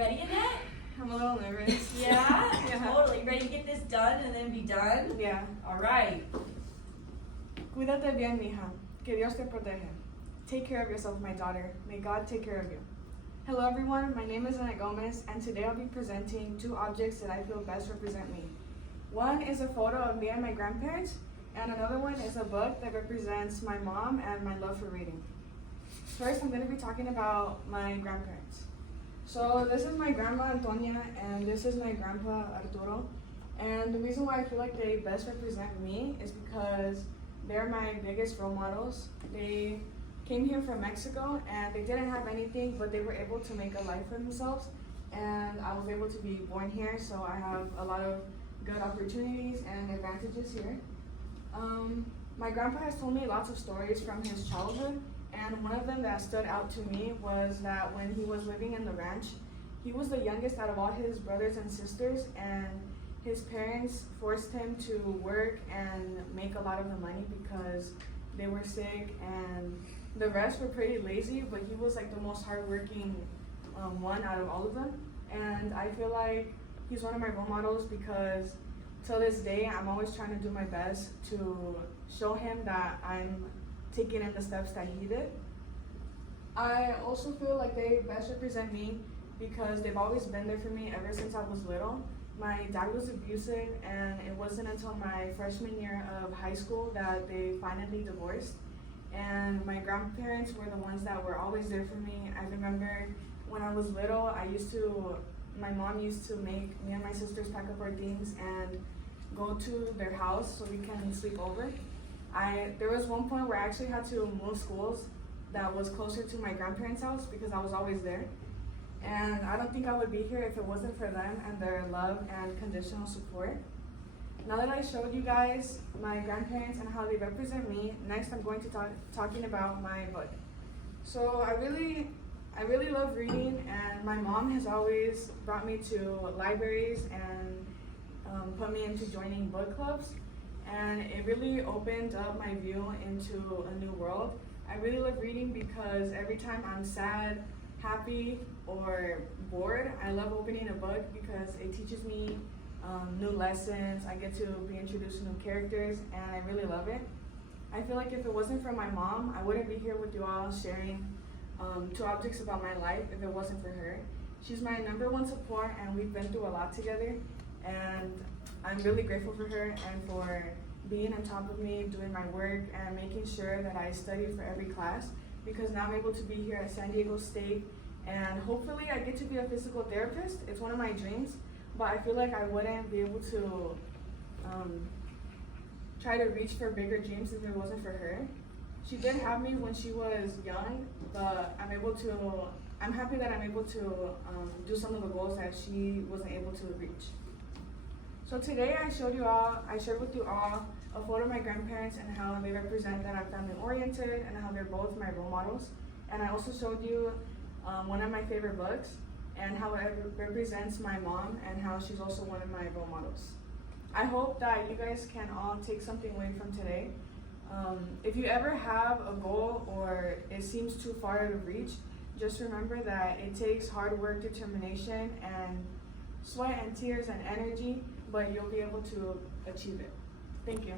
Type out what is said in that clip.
ready, Annette? I'm a little nervous. Yeah? Yeah. Totally. Ready to get this done and then be done? Yeah. Alright. Cuídate bien, mija. Que Dios te protege. Take care of yourself, my daughter. May God take care of you. Hello, everyone. My name is Annette Gomez, and today I'll be presenting two objects that I feel best represent me. One is a photo of me and my grandparents, and another one is a book that represents my mom and my love for reading. First, I'm going to be talking about my grandparents. So this is my grandma Antonia, and this is my grandpa Arturo. And the reason why I feel like they best represent me is because they're my biggest role models. They came here from Mexico, and they didn't have anything, but they were able to make a life for themselves. And I was able to be born here, so I have a lot of good opportunities and advantages here. My grandpa has told me lots of stories from his childhood, and one of them that stood out to me was that when he was living in the ranch, he was the youngest out of all his brothers and sisters, and his parents forced him to work and make a lot of the money because they were sick, and the rest were pretty lazy, but he was like the most hardworking one out of all of them. And I feel like he's one of my role models because till this day, I'm always trying to do my best to show him that I'm taking in the steps that he did. I also feel like they best represent me because they've always been there for me ever since I was little. My dad was abusive, and it wasn't until my freshman year of high school that they finally divorced. And my grandparents were the ones that were always there for me. I remember when I was little, my mom used to make me and my sisters pack up our things and go to their house so we can sleep over. There was one point where I actually had to move schools that was closer to my grandparents' house because I was always there. And I don't think I would be here if it wasn't for them and their love and conditional support. Now that I showed you guys my grandparents and how they represent me, next I'm going to talking about my book. So I really love reading, and my mom has always brought me to libraries and put me into joining book clubs. And it really opened up my view into a new world. I really love reading because every time I'm sad, happy, or bored, I love opening a book because it teaches me new lessons. I get to be introduced to new characters, and I really love it. I feel like if it wasn't for my mom, I wouldn't be here with you all sharing two objects about my life if it wasn't for her. She's my #1 support, and we've been through a lot together, and I'm really grateful for her and for being on top of me, doing my work, and making sure that I study for every class, because now I'm able to be here at San Diego State, and hopefully I get to be a physical therapist. It's one of my dreams, but I feel like I wouldn't be able to try to reach for bigger dreams if it wasn't for her. She did have me when she was young, but I'm happy that I'm able to do some of the goals that she wasn't able to reach. So today I shared with you all a photo of my grandparents and how they represent that I'm family oriented and how they're both my role models. And I also showed you one of my favorite books and how it represents my mom and how she's also one of my role models. I hope that you guys can all take something away from today. If you ever have a goal or it seems too far to reach, just remember that it takes hard work, determination, and sweat and tears and energy, but you'll be able to achieve it. Thank you.